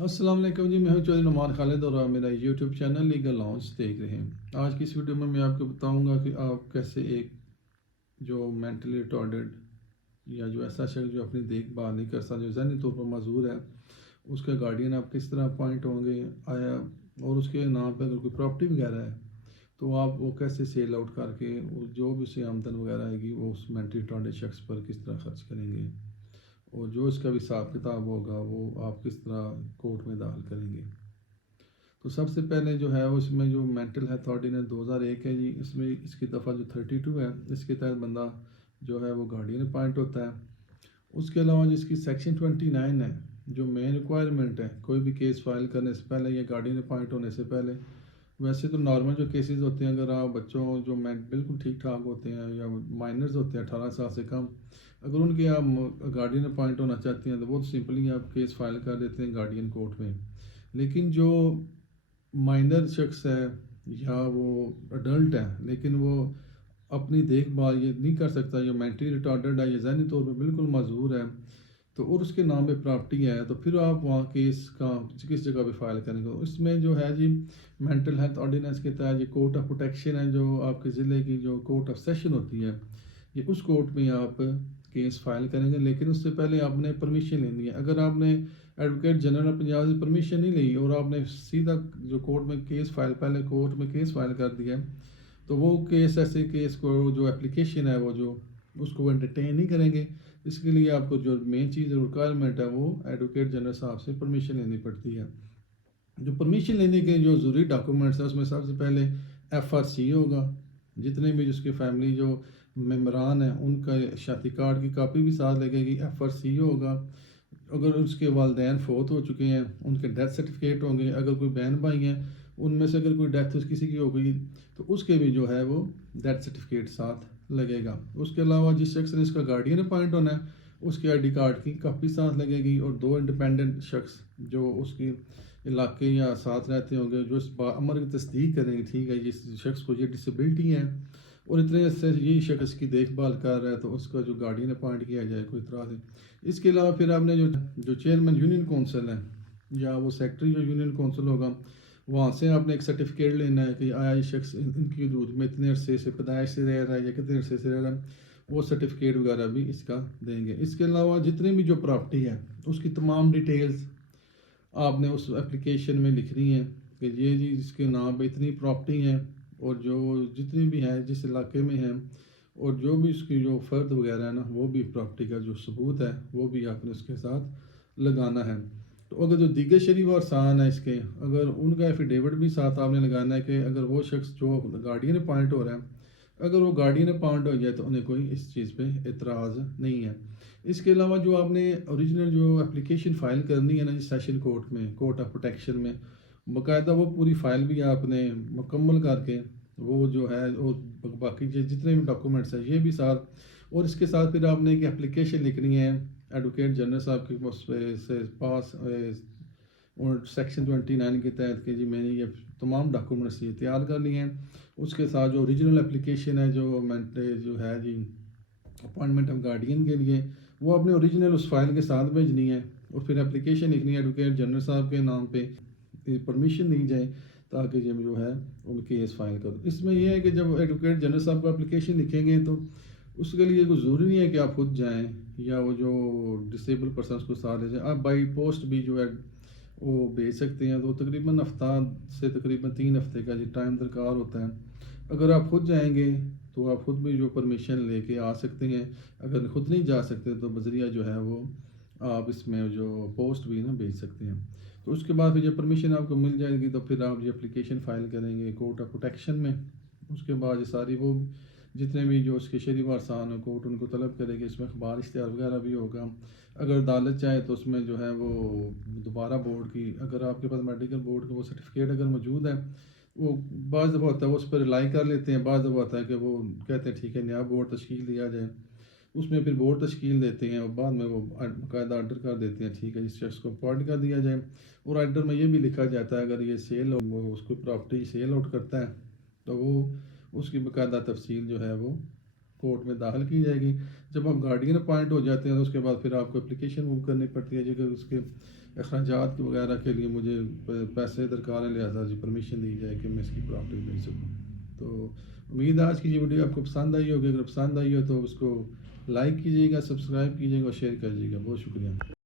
अस्सलाम वालेकुम जी। मैं हूं चौधरी नुमान खालिद और आप मेरा यूट्यूब चैनल लीगल लॉन्च देख रहे हैं। आज की इस वीडियो में मैं आपको बताऊंगा कि आप कैसे एक जो मेंटली रिटार्डेड या जो ऐसा शख्स जो अपनी देखभाल नहीं कर सकता, जो ज़हनी तौर पर माजूर है, उसका गार्डियन आप किस तरह अपॉइंट होंगे आया, और उसके नाम पर अगर कोई प्रॉपर्टी वगैरह है तो आप वो कैसे सेल आउट करके जो भी उसे आमदन वगैरह आएगी वो उस मेंटली रिटार्डेड शख्स पर किस तरह खर्च करेंगे, और जो इसका भी हिसाब किताब होगा वो आप किस तरह कोर्ट में दाखिल करेंगे। तो सबसे पहले जो है उसमें जो मेंटल हेल्थ ऑर्डिनेंस 2001 है जी, इसमें इसकी दफ़ा जो 32 है, इसके तहत बंदा जो है वो गार्डियन अपॉइंट होता है। उसके अलावा जिसकी सेक्शन 29 है, जो मेन रिक्वायरमेंट है कोई भी केस फाइल करने से पहले या गार्डियन अपॉइंट होने से पहले, वैसे तो नॉर्मल जो केसेस होते हैं, अगर आप बच्चों जो बिल्कुल ठीक ठाक होते हैं या माइनर्स होते हैं 18 साल से कम, अगर उनके आप गार्डियन अपॉइंट होना चाहते हैं तो बहुत सिंपली आप केस फाइल कर देते हैं गार्डियन कोर्ट में। लेकिन जो माइनर शख्स है या वो अडल्ट है लेकिन वो अपनी देखभाल ये नहीं कर सकता, जो मेंटली रिटार्डेड है या ज़हनी तौर पर बिल्कुल माजूर है, तो और उसके नाम पे प्रॉपर्टी है, तो फिर आप वहाँ केस का किस जगह पे फाइल करेंगे। तो इसमें जो है जी मेंटल हेल्थ ऑर्डिनेंस के तहत ये कोर्ट ऑफ प्रोटेक्शन है, जो आपके ज़िले की जो कोर्ट ऑफ सेशन होती है, ये उस कोर्ट में आप केस फाइल करेंगे। लेकिन उससे पहले आपने परमिशन लेनी है। अगर आपने एडवोकेट जनरल पंजाब से परमिशन नहीं ली और आपने सीधा जो कोर्ट में केस फाइल पहले कोर्ट में केस फाइल कर दिया, तो वो केस ऐसे केस को जो एप्लीकेशन है वो जो उसको वो एंटरटेन नहीं करेंगे। इसके लिए आपको जो मेन चीज़ रिक्वायरमेंट है वो एडवोकेट जनरल साहब से परमिशन लेनी पड़ती है। जो परमिशन लेने के जो ज़रूरी डॉक्यूमेंट्स हैं उसमें सबसे पहले FRC होगा, जितने भी जिसके फैमिली जो मेम्बरान हैं उनका शादी कार्ड की कापी भी साथ लगेगी। FRC होगा, अगर उसके वालदैन फ़ौत हो चुके हैं उनके डेथ सर्टिफिकेट होंगे, अगर कोई बहन भाई हैं उनमें से अगर कोई डेथ किसी की हो गई तो उसके भी जो है वो डेथ सर्टिफिकेट साथ लगेगा। उसके अलावा जिस शख्स ने इसका गार्डियन अपॉइंट होना है उसके ID कार्ड की कापी साथ लगेगी, और 2 इंडिपेंडेंट शख्स जो उसकी इलाके या साथ रहते होंगे जो इस अमर की तस्दीक करेंगे, ठीक है जिस शख्स को ये डिसेबिलिटी है और इतने से यही शख्स की देखभाल कर रहा है, तो उसका जो गार्डियन अपॉइंट किया जाए कोई तरह से। इसके अलावा फिर आपने जो चेयरमैन यूनियन काउंसिल है या वो सेक्रेटरी जो यूनियन काउंसिल होगा, वहाँ से आपने एक सर्टिफिकेट लेना है कि आया ये शख्स इनकी हदूद में इतने अरसे से पैदाइश से रह रहा है या कितने अरसे से रह रहा है, वो सर्टिफिकेट वगैरह भी इसका देंगे। इसके अलावा जितनी भी जो प्रॉपर्टी है उसकी तमाम डिटेल्स आपने उस एप्लीकेशन में लिखनी है कि ये जी इसके नाम पे इतनी प्रॉपर्टी है, और जो जितनी भी है जिस इलाके में है, और जो भी उसकी जो फ़र्द वगैरह है ना, वो भी प्रॉपर्टी का जो सबूत है वो भी आपने उसके साथ लगाना है। तो अगर जो दीगर शरीफ और सान है इसके, अगर उनका एफिडेविट भी साथ आपने लगाना है कि अगर वो शख्स जो गार्डियन अपॉइंट हो रहा है, अगर वो गार्डियन अपॉइंट हो जाए तो उन्हें कोई इस चीज़ पे एतराज़ नहीं है। इसके अलावा जो आपने ओरिजिनल जो एप्लीकेशन फ़ाइल करनी है ना इस सेशन कोर्ट में, कोर्ट ऑफ प्रोटेक्शन में, बाकायदा वो पूरी फ़ाइल भी आपने मुकम्मल करके वो जो है और बाकी जितने भी डॉक्यूमेंट्स हैं ये भी साथ, और इसके साथ फिर आपने एक एप्लीकेशन लिखनी है एडवोकेट जनरल साहब के पास और सेक्शन 29 के तहत कि जी मैंने ये तमाम डॉक्यूमेंट्स ये तैयार कर लिए हैं। उसके साथ जो ओरिजिनल एप्लीकेशन है जो है जी अपॉइंटमेंट ऑफ गार्डियन के लिए, वो आपने ओरिजिनल उस फाइल के साथ भेजनी है, और फिर एप्लीकेशन लिखनी है एडवोकेट जनरल साहब के नाम पे, परमिशन दी जाए ताकि जब जो है वो केस फाइल करो। इसमें यह है कि जब एडवोकेट जनरल साहब को एप्लीकेशन लिखेंगे तो उसके लिए कोई ज़रूरी नहीं है कि आप खुद जाएं या वो जो डिसेबल पर्सन को साथ ले जाएं, आप बाई पोस्ट भी जो है वो भेज सकते हैं। तो तकरीबन हफ्ता से तकरीबन 3 हफ्ते का जो टाइम दरकार होता है। अगर आप खुद जाएंगे तो आप खुद भी जो परमिशन लेके आ सकते हैं, अगर खुद नहीं जा सकते तो बजरिया जो है वो आप इसमें जो पोस्ट भी ना भेज सकते हैं। तो उसके बाद फिर जब परमिशन आपको मिल जाएगी तो फिर आप ये एप्लीकेशन फ़ाइल करेंगे कोर्ट ऑफ प्रोटेक्शन में। उसके बाद ये सारी वो जितने भी जो उसके शरीफ वारसान हो कोर्ट उनको तलब करेगी, इसमें अखबार इश्तिहार वगैरह भी होगा। अगर अदालत चाहे तो उसमें जो है वो दोबारा बोर्ड की, अगर आपके पास मेडिकल बोर्ड का वो सर्टिफिकेट अगर मौजूद है, वो बाज़ दफ़ा होता है वो उस पर रिलाई कर लेते हैं, बाज़ दफ़ा होता है कि वो कहते हैं ठीक है नया बोर्ड तश्कील दिया जाए, उसमें फिर बोर्ड तश्कील देते हैं और बाद में वो बाकायदा आर्डर कर देते हैं ठीक है इस शख्स को अपॉइंट कर दिया जाए। और आर्डर में ये भी लिखा जाता है अगर ये सेल वो उसको प्रॉपर्टी सेल आउट करता है तो वो उसकी बाकायदा तफसील जो है वो कोर्ट में दाखिल की जाएगी। जब आप गार्डियन अपॉइंट हो जाते हैं तो उसके बाद फिर आपको एप्लीकेशन मूव करनी पड़ती है, जगह उसके اخراجات وغیرہ کے لیے مجھے پیسے درکار ہیں، لہٰذا جی پرمیشن دی جائے کہ میں اس کی پراپرٹی بھیج سکوں۔ تو امید ہے آج کی یہ ویڈیو آپ کو پسند آئی ہوگی، اگر پسند آئی ہو تو اس کو لائک کیجیے گا، سبسکرائب کیجیے گا اور شیئر کیجیے گا۔ بہت شکریہ۔